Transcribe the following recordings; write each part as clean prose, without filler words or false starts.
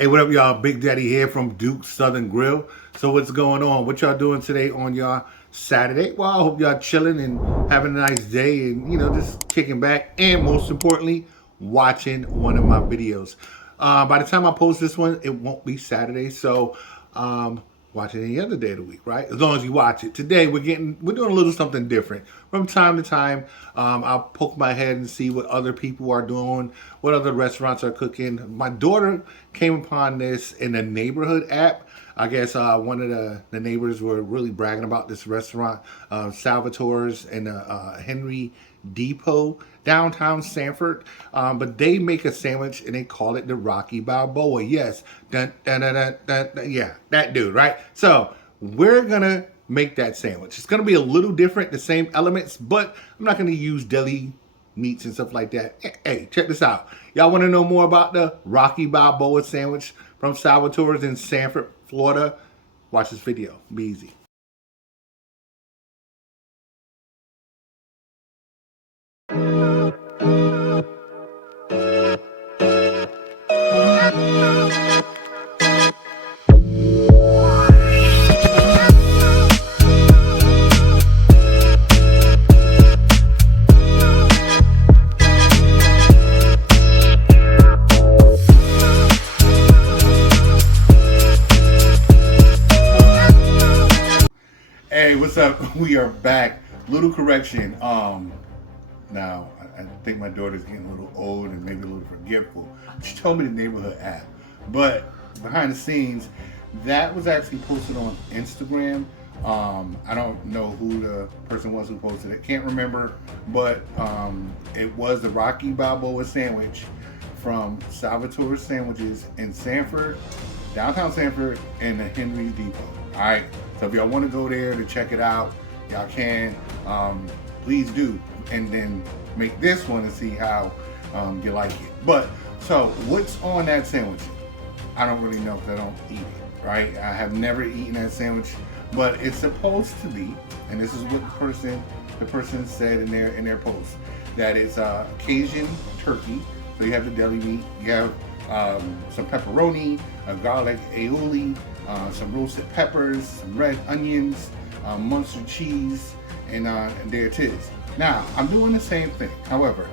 Hey, what up, y'all? Big Daddy here from Duke's Southern Grill. So what's going on? What y'all doing today on y'all Saturday? Well, I hope y'all chilling and having a nice day and, just kicking back and most importantly, watching one of my videos. By the time I post this one, it won't be Saturday. So watch it any other day of the week, right? As long as you watch it. Today we're doing a little something different. From time to time, I'll poke my head and see what other people are doing, what other restaurants are cooking. My daughter came upon this in the neighborhood app. I guess one of the neighbors were really bragging about this restaurant, Salvatore's in Henry Depot, downtown Sanford. But they make a sandwich and they call it the Rocky Balboa. Yes, dun, dun, dun, dun, dun, dun, yeah, that dude, right? So we're gonna make that sandwich. It's gonna be a little different, the same elements, but I'm not gonna use deli meats and stuff like that. Hey, check this out. Y'all want to know more about the Rocky Balboa sandwich from Salvatore's in Sanford, Florida? Watch this video. Be easy. Hey, what's up? We are back. Little correction. Now I think my daughter's getting a little old and maybe a little forgetful. She told me the neighborhood app, but behind the scenes, that was actually posted on Instagram. I don't know who the person was who posted it. Can't remember, but it was the Rocky Balboa sandwich from Salvatore Sandwiches in Sanford, downtown Sanford, and the Henry Depot. All right. So if y'all want to go there to check it out, y'all can. Please do, and then make this one and see how you like it. But so what's on that sandwich? I don't really know because I don't eat it. Right? I have never eaten that sandwich, but it's supposed to be, and this is what the person said in their post, that it's Cajun turkey. So you have the deli meat, you have some pepperoni, a garlic aioli, some roasted peppers, some red onions, muenster cheese, and there it is. Now, I'm doing the same thing. However,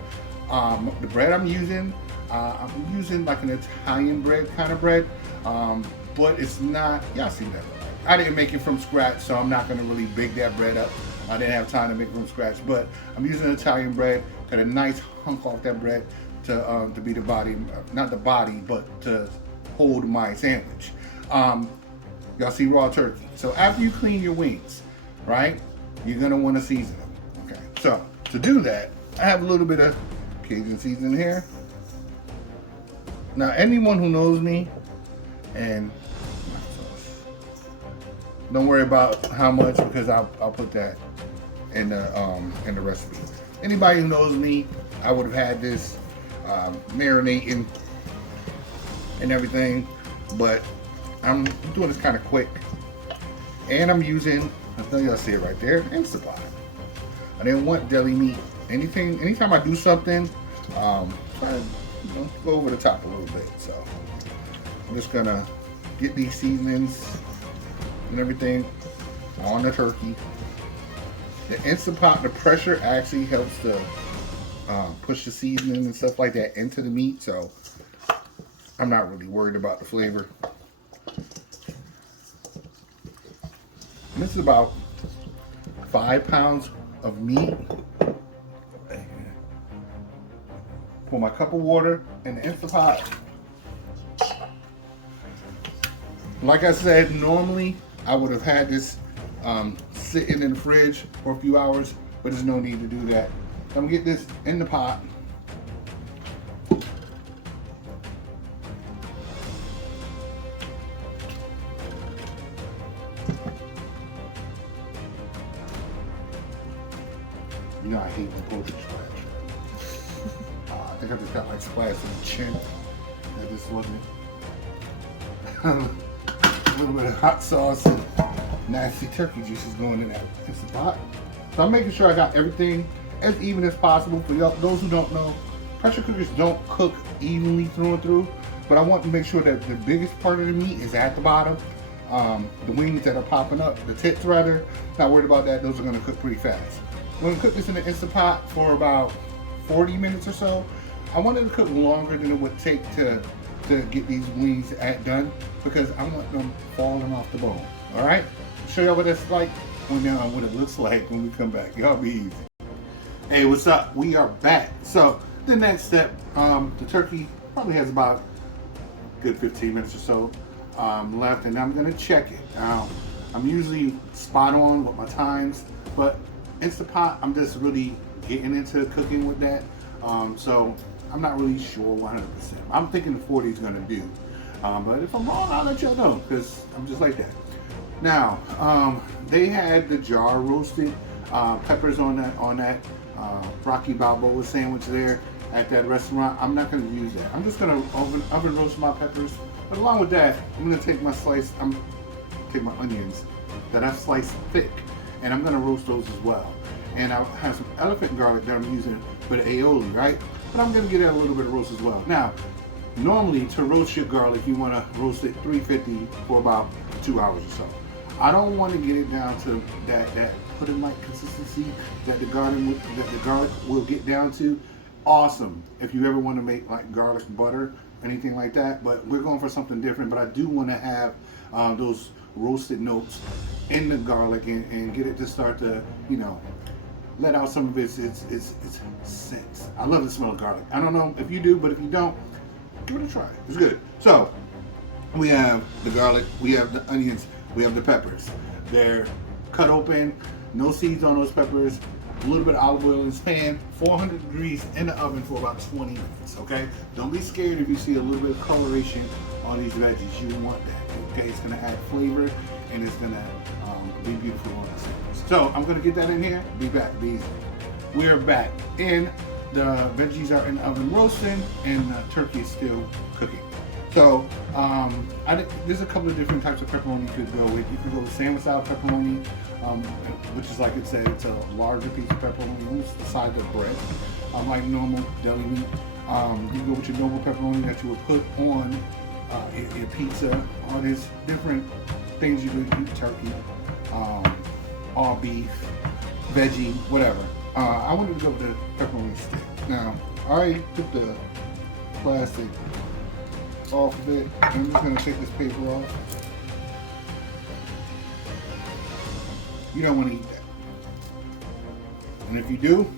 the bread I'm using like an Italian bread kind of bread, but it's not, y'all see that. I didn't make it from scratch, so I'm not gonna really bake that bread up. I didn't have time to make it from scratch, but I'm using Italian bread, got a nice hunk off that bread to be the body, not the body, but to hold my sandwich. Y'all see raw turkey. So after you clean your wings, right, you're gonna want to season them. Okay. So to do that, I have a little bit of Cajun seasoning here. Now, anyone who knows me, and don't worry about how much because I'll put that in the recipe. Anybody who knows me, I would have had this marinating and everything, but I'm doing this kind of quick, and I'm using, I think y'all see it right there, Instapot. I didn't want deli meat. Anytime I do something, try to go over the top a little bit. So I'm just gonna get these seasonings and everything on the turkey. The Instapot, the pressure actually helps to push the seasoning and stuff like that into the meat, so I'm not really worried about the flavor. This is about 5 pounds of meat. Pour my cup of water in the Instapot. Like I said, normally I would have had this sitting in the fridge for a few hours, but there's no need to do that. So I'm gonna get this in the pot. You know I hate when poultry splash. I think I just got like splash in the chin. That just wasn't. A little bit of hot sauce and nasty turkey juices going in that pot. So I'm making sure I got everything as even as possible. For y'all, those who don't know, pressure cookers don't cook evenly through and through. but I want to make sure that the biggest part of the meat is at the bottom. The wings that are popping up, the tits rather, not worried about that. Those are going to cook pretty fast. I'm going to cook this in the Instant Pot for about 40 minutes or so. I wanted to cook longer than it would take to get these wings done because I want them falling off the bone. All right, show y'all what that's like what it looks like when we come back. Y'all be easy. Hey, what's up? We are back. So the next step, the turkey probably has about a good 15 minutes or so left, and I'm gonna check it. I'm usually spot on with my times, but Instant Pot, I'm just really getting into cooking with that. So I'm not really sure 100%. I'm thinking the 40 is gonna do. But if I'm wrong, I'll let y'all know, because I'm just like that. Now, they had the jar roasted peppers on that Rocky Balboa sandwich there at that restaurant. I'm not gonna use that. I'm just gonna oven roast my peppers. But along with that, I'm gonna take my onions that I sliced thick, and I'm gonna roast those as well. And I have some elephant garlic that I'm using for the aioli, right? But I'm gonna get a little bit of roast as well. Now, normally to roast your garlic, you wanna roast it 350 for about 2 hours or so. I don't want to get it down to that pudding-like consistency that the garlic will get down to. Awesome if you ever want to make like garlic butter, anything like that. But we're going for something different. But I do want to have those roasted notes in the garlic and get it to start to, let out some of its scents. I love the smell of garlic. I don't know if you do, but if you don't, give it a try. It's good. So we have the garlic, we have the onions, we have the peppers. They're cut open, no seeds on those peppers, a little bit of olive oil in this pan, 400 degrees in the oven for about 20 minutes, okay? Don't be scared if you see a little bit of coloration on these veggies. You want that, okay? It's gonna add flavor and it's gonna be beautiful on the sandwich. So I'm gonna get that in here, be back, be easy. We are back, and the veggies are in the oven roasting and the turkey is still cooking. So there's a couple of different types of pepperoni you could go with. You could go with sandwich style pepperoni, which is like it said, it's a larger piece of pepperoni, it's the size of bread, like normal deli meat. You can go with your normal pepperoni that you would put on your pizza. All these different things you could eat, turkey, all beef, veggie, whatever. I wanted to go with the pepperoni stick. Now, I already took the plastic off of it. I'm just gonna take this paper off. You don't want to eat that. And if you do,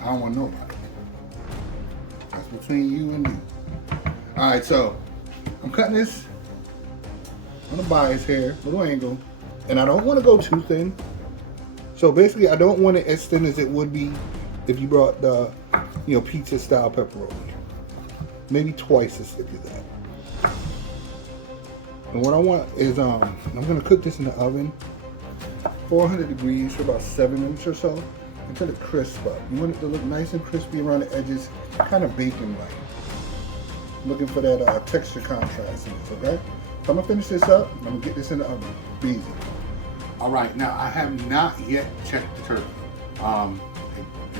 I don't want to know about it. That's between you and me. Alright, so I'm cutting this on the bias here, little angle, and I don't want to go too thin. So basically, I don't want it as thin as it would be if you brought the, pizza style pepperoni. Maybe twice as thick as that. And what I want is, I'm gonna cook this in the oven, 400 degrees for about 7 minutes or so, until it crisps up. You want it to look nice and crispy around the edges, kind of bacon-like. Looking for that texture contrast in this, okay? So I'm gonna finish this up, and I'm gonna get this in the oven. Be easy. All right, now I have not yet checked the turkey.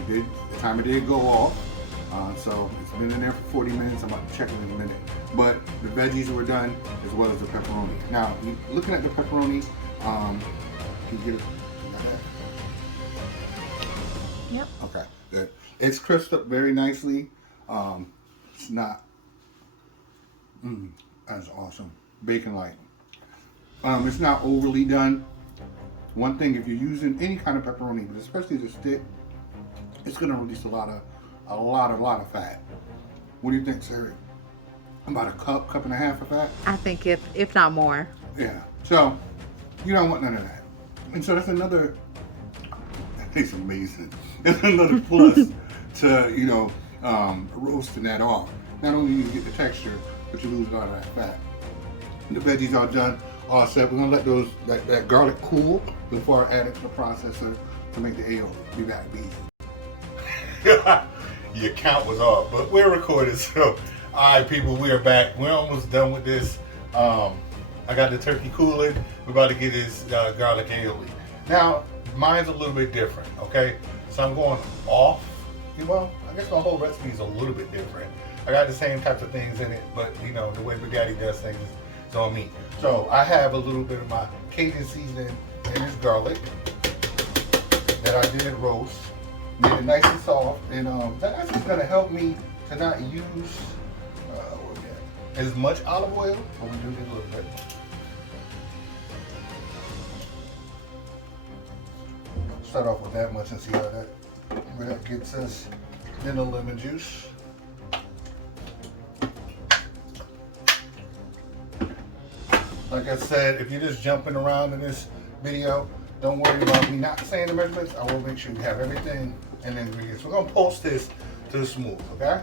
The timer did go off, so it's been in there for 40 minutes. I'm about to check it in a minute. But the veggies were done as well as the pepperoni. Now, looking at the pepperoni, can you get it? You got that? Yep. Okay, good. It's crisped up very nicely. It's not. That's awesome. Bacon-like. It's not overly done. One thing, if you're using any kind of pepperoni, but especially the stick, it's going to release a lot of fat. What do you think, Sarah? About a cup and a half of fat? I think if not more. Yeah. So you don't want none of that. And so that's another. It's amazing. That's another plus to roasting that off. Not only do you get the texture, but you lose a lot of that fat. The veggies are done. All set. We're gonna let that garlic cool before I add it to the processor to make the aioli. Be back, easy. Your count was off, but we're recording. So, all right, people, we are back. We're almost done with this. I got the turkey cooling. We're about to get this garlic aioli. Now, mine's a little bit different. Okay, so I'm going off well, I guess my whole recipe is a little bit different. I got the same types of things in it, but you know, the way my daddy does things is on me. So I have a little bit of my Cajun seasoning and this garlic that I did roast, made it nice and soft, and that's just gonna help me to not use as much olive oil. I'm gonna do it a little bit. Start off with that much and see where that gets us. Then the lemon juice. Like I said, if you're just jumping around in this video, don't worry about me not saying the measurements. I will make sure you have everything and the ingredients. We're gonna post this to the smooth, okay?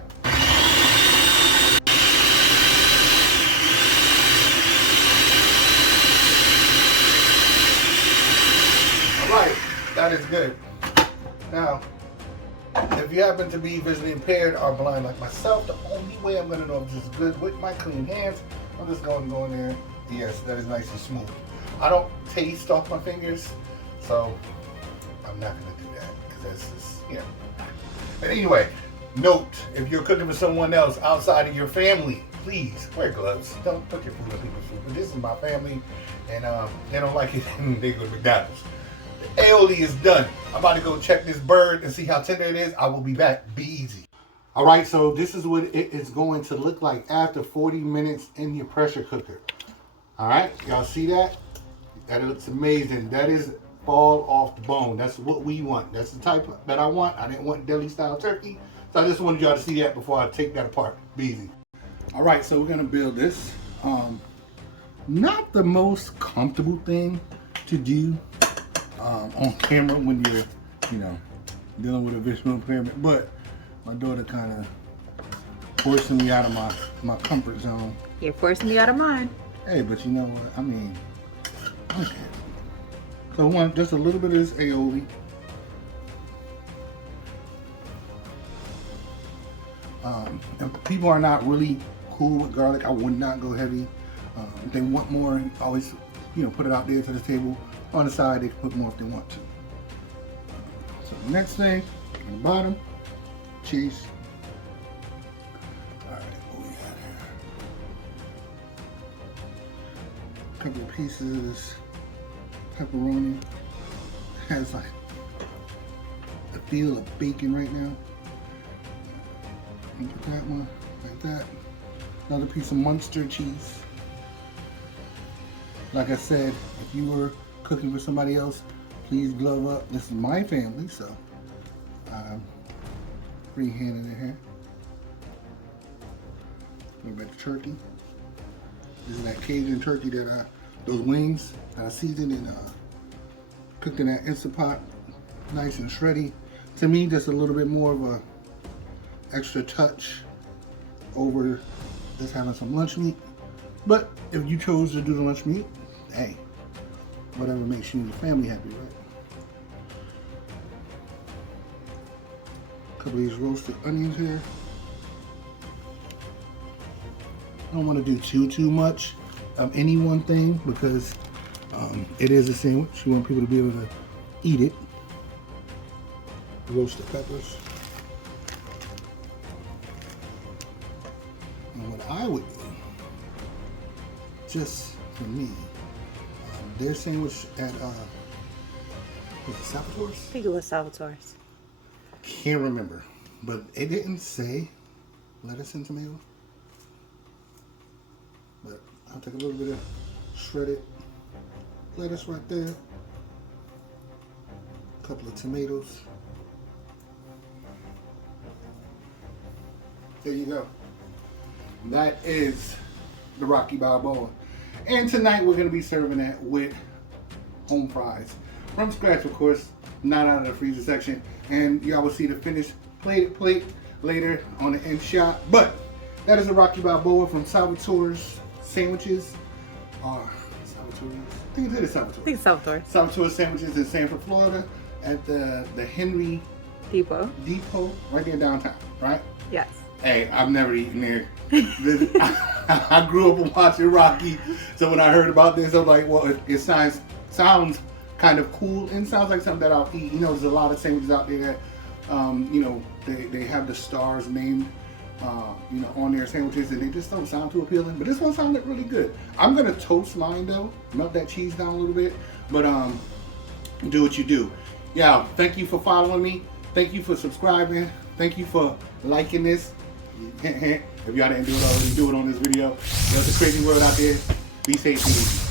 All right, that is good. Now, if you happen to be visually impaired or blind like myself, the only way I'm gonna know if this is good with my clean hands, I'm just gonna go in there. Yes, that is nice and smooth. I don't taste off my fingers, so I'm not gonna do that because that's just, you know. But anyway, note, if you're cooking for someone else outside of your family, please wear gloves. Don't put your food on people's food. But this is my family, and they don't like it, and they go to McDonald's. The aioli is done. I'm about to go check this bird and see how tender it is. I will be back. Be easy. All right, so this is what it is going to look like after 40 minutes in your pressure cooker. All right, y'all see that? That looks amazing. That is fall off the bone. That's what we want. That's the type that I want. I didn't want deli style turkey. So I just wanted y'all to see that before I take that apart. Be easy. All right, so we're gonna build this. Not the most comfortable thing to do on camera when you're, you know, dealing with a visual impairment, but my daughter kind of forcing me out of my comfort zone. You're forcing me out of mine. Hey, but you know what? I mean, okay. So just a little bit of this aioli. If people are not really cool with garlic, I would not go heavy. If they want more, always, you know, put it out there to the table. On the side, they can put more if they want to. So the next thing, on the bottom, cheese. All right, what we got here? A couple of pieces of this pepperoni. It has like a feel of bacon right now. And put that one like that. Another piece of muenster cheese. Like I said, if you were cooking for somebody else, please glove up. This is my family, so I'm free-handed in here. Go back to turkey. This is that Cajun turkey that those wings that I seasoned and cooked in that Instant Pot, nice and shreddy. To me, just a little bit more of a extra touch over just having some lunch meat. But if you chose to do the lunch meat, hey, whatever makes you and your family happy, right? A couple of these roasted onions here. I don't want to do too much of any one thing because it is a sandwich. You want people to be able to eat it. Roasted peppers. And what I would do, just for me, their sandwich at was it Salvatore's? I think it was Salvatore's. Can't remember, but it didn't say lettuce and tomato. But I'll take a little bit of shredded lettuce right there. A couple of tomatoes. There you go. That is the Rocky Balboa. And tonight we're going to be serving that with home fries. From scratch, of course, not out of the freezer section. And y'all will see the finished plate later on the end shot. But that is the Rocky Balboa from Salvatore's Sandwiches. Salvatore's? I think it is Salvatore. I think Salvatore's. Salvatore's Sandwiches in Sanford, Florida at the Henry Depot, right there downtown, right? Yes. Hey, I've never eaten there. I grew up watching Rocky, so when I heard about this, I was like, well, it sounds kind of cool and sounds like something that I'll eat. You know, there's a lot of sandwiches out there that, you know, they have the stars named, you know, on their sandwiches, and they just don't sound too appealing. But this one sounded really good. I'm gonna toast mine though, melt that cheese down a little bit. But do what you do. Yeah, thank you for following me. Thank you for subscribing. Thank you for liking this. If y'all didn't do it already, do it on this video. It's a crazy world out there. Be safe, be easy.